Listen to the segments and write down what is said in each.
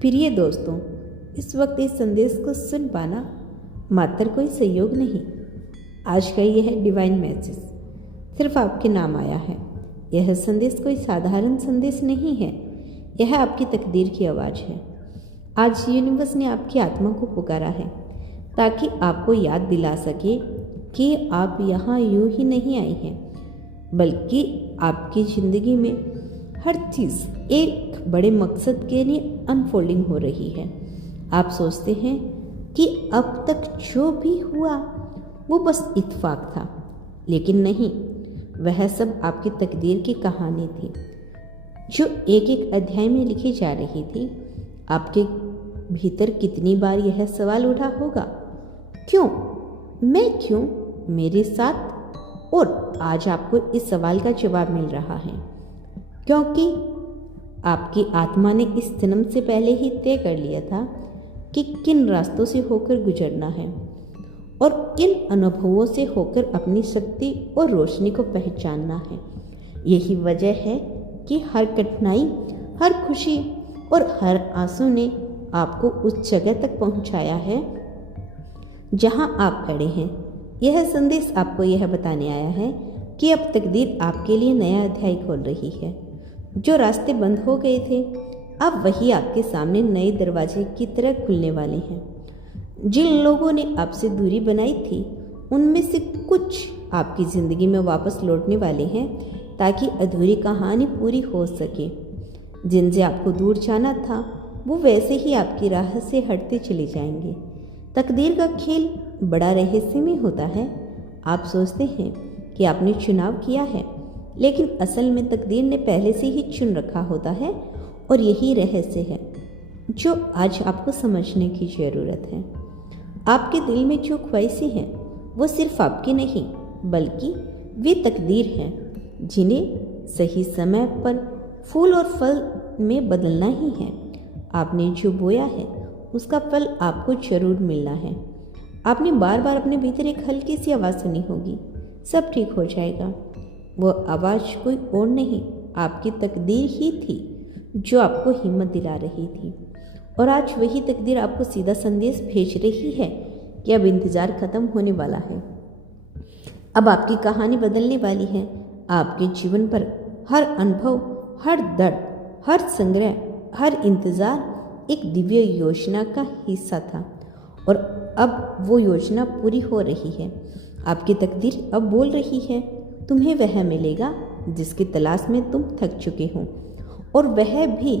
प्रिय दोस्तों, इस वक्त इस संदेश को सुन पाना मात्र कोई सहयोग नहीं। आज का यह डिवाइन मैसेज सिर्फ आपके नाम आया है। यह संदेश कोई साधारण संदेश नहीं है, यह आपकी तकदीर की आवाज़ है। आज यूनिवर्स ने आपकी आत्मा को पुकारा है ताकि आपको याद दिला सके कि आप यहाँ यूं ही नहीं आई हैं, बल्कि आपकी ज़िंदगी में हर चीज़ एक बड़े मकसद के लिए अनफोल्डिंग हो रही है। आप सोचते हैं कि अब तक जो भी हुआ वो बस इत्तेफाक था, लेकिन नहीं, वह सब आपकी तकदीर की कहानी थी जो एक एक अध्याय में लिखी जा रही थी। आपके भीतर कितनी बार यह सवाल उठा होगा, क्यों, मैं क्यों, मेरे साथ? और आज आपको इस सवाल का जवाब मिल रहा है, क्योंकि आपकी आत्मा ने इस जन्म से पहले ही तय कर लिया था कि किन रास्तों से होकर गुजरना है और किन अनुभवों से होकर अपनी शक्ति और रोशनी को पहचानना है। यही वजह है कि हर कठिनाई, हर खुशी और हर आंसू ने आपको उस जगह तक पहुंचाया है जहां आप खड़े हैं। यह संदेश आपको यह बताने आया है कि अब तकदीर आपके लिए नया अध्याय खोल रही है। जो रास्ते बंद हो गए थे, अब वही आपके सामने नए दरवाजे की तरह खुलने वाले हैं। जिन लोगों ने आपसे दूरी बनाई थी, उनमें से कुछ आपकी ज़िंदगी में वापस लौटने वाले हैं ताकि अधूरी कहानी पूरी हो सके। जिनसे आपको दूर जाना था, वो वैसे ही आपकी राह से हटते चले जाएंगे। तकदीर का खेल बड़ा रहस्यमय होता है। आप सोचते हैं कि आपने चुनाव किया है, लेकिन असल में तकदीर ने पहले से ही चुन रखा होता है। और यही रहस्य है जो आज आपको समझने की ज़रूरत है। आपके दिल में जो ख्वाहिशें हैं, वो सिर्फ आपकी नहीं, बल्कि वे तकदीर हैं जिन्हें सही समय पर फूल और फल में बदलना ही है। आपने जो बोया है, उसका फल आपको जरूर मिलना है। आपने बार बार अपने भीतर एक हल्की सी आवाज़ सुनी होगी, सब ठीक हो जाएगा। वो आवाज़ कोई और नहीं, आपकी तकदीर ही थी जो आपको हिम्मत दिला रही थी। और आज वही तकदीर आपको सीधा संदेश भेज रही है कि अब इंतज़ार ख़त्म होने वाला है। अब आपकी कहानी बदलने वाली है। आपके जीवन पर हर अनुभव, हर दर्द, हर संग्रह, हर इंतज़ार एक दिव्य योजना का हिस्सा था, और अब वो योजना पूरी हो रही है। आपकी तकदीर अब बोल रही है, तुम्हें वह मिलेगा जिसकी तलाश में तुम थक चुके हो, और वह भी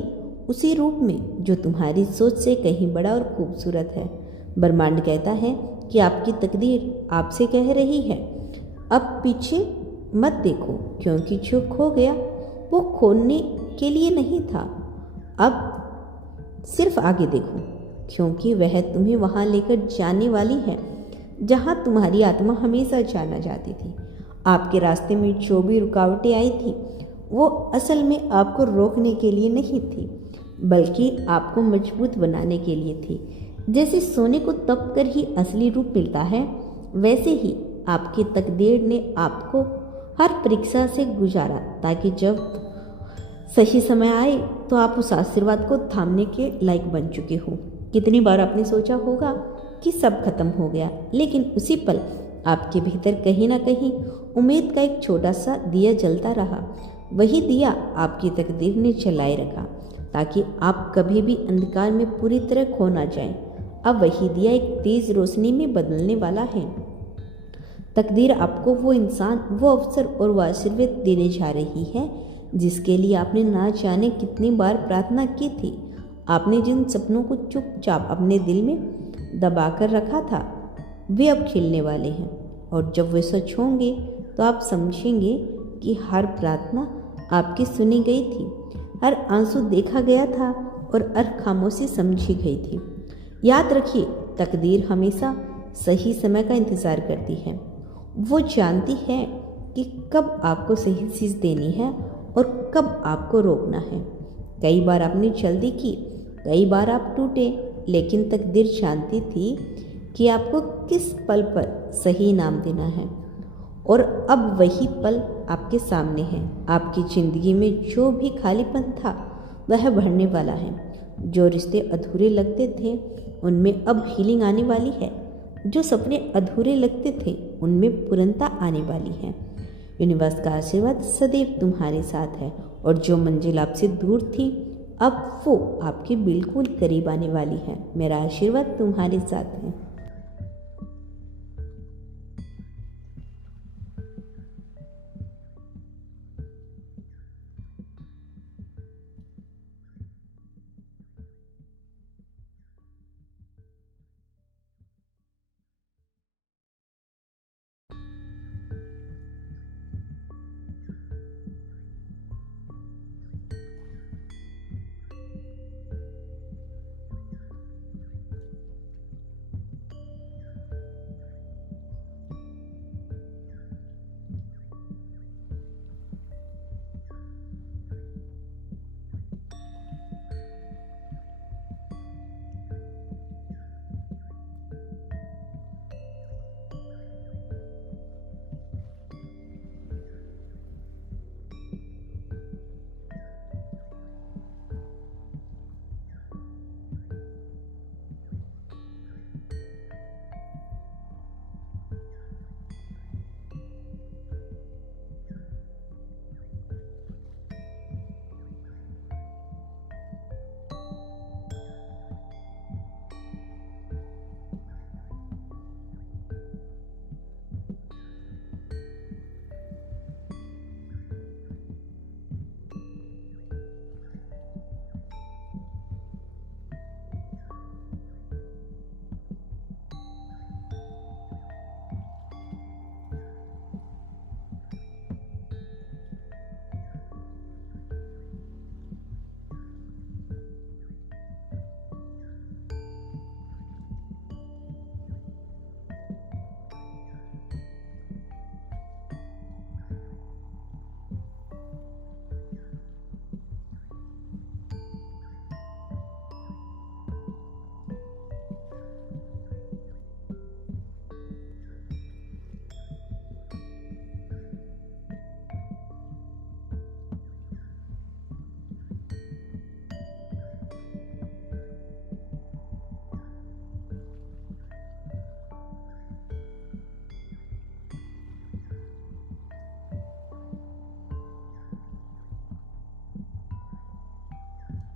उसी रूप में जो तुम्हारी सोच से कहीं बड़ा और खूबसूरत है। ब्रह्मांड कहता है कि आपकी तकदीर आपसे कह रही है, अब पीछे मत देखो, क्योंकि जो खो गया वो खोने के लिए नहीं था। अब सिर्फ आगे देखो, क्योंकि वह तुम्हें वहाँ लेकर जाने वाली है जहाँ तुम्हारी आत्मा हमेशा जाना चाहती थी। आपके रास्ते में जो भी रुकावटें आई थी, वो असल में आपको रोकने के लिए नहीं थी, बल्कि आपको मजबूत बनाने के लिए थी। जैसे सोने को तप कर ही असली रूप मिलता है, वैसे ही आपकी तकदीर ने आपको हर परीक्षा से गुजारा ताकि जब सही समय आए तो आप उस आशीर्वाद को थामने के लायक बन चुके हो। कितनी बार आपने सोचा होगा कि सब खत्म हो गया, लेकिन उसी पल आपके भीतर कहीं ना कहीं उम्मीद का एक छोटा सा दिया जलता रहा। वही दिया आपकी तकदीर ने जलाए रखा ताकि आप कभी भी अंधकार में पूरी तरह खो ना जाएं। अब वही दिया एक तेज रोशनी में बदलने वाला है। तकदीर आपको वो इंसान, वो अवसर और वो आशीर्वाद देने जा रही है जिसके लिए आपने ना जाने कितनी बार प्रार्थना की थी। आपने जिन सपनों को चुपचाप अपने दिल में दबा कर रखा था, वे अब खिलने वाले हैं। और जब वे सच होंगे तो आप समझेंगे कि हर प्रार्थना आपकी सुनी गई थी, हर आंसू देखा गया था और हर खामोशी समझी गई थी। याद रखिए, तकदीर हमेशा सही समय का इंतज़ार करती है। वो जानती है कि कब आपको सही चीज़ देनी है और कब आपको रोकना है। कई बार आपने जल्दी की, कई बार आप टूटे, लेकिन तकदीर जानती थी कि आपको किस पल पर सही इनाम देना है। और अब वही पल आपके सामने है। आपकी ज़िंदगी में जो भी खालीपन था, वह भरने वाला है। जो रिश्ते अधूरे लगते थे उनमें अब हीलिंग आने वाली है। जो सपने अधूरे लगते थे उनमें पूर्णता आने वाली है। यूनिवर्स का आशीर्वाद सदैव तुम्हारे साथ है और जो मंजिल आपसे दूर थी अब वो आपके बिल्कुल करीब आने वाली है। मेरा आशीर्वाद तुम्हारे साथ है।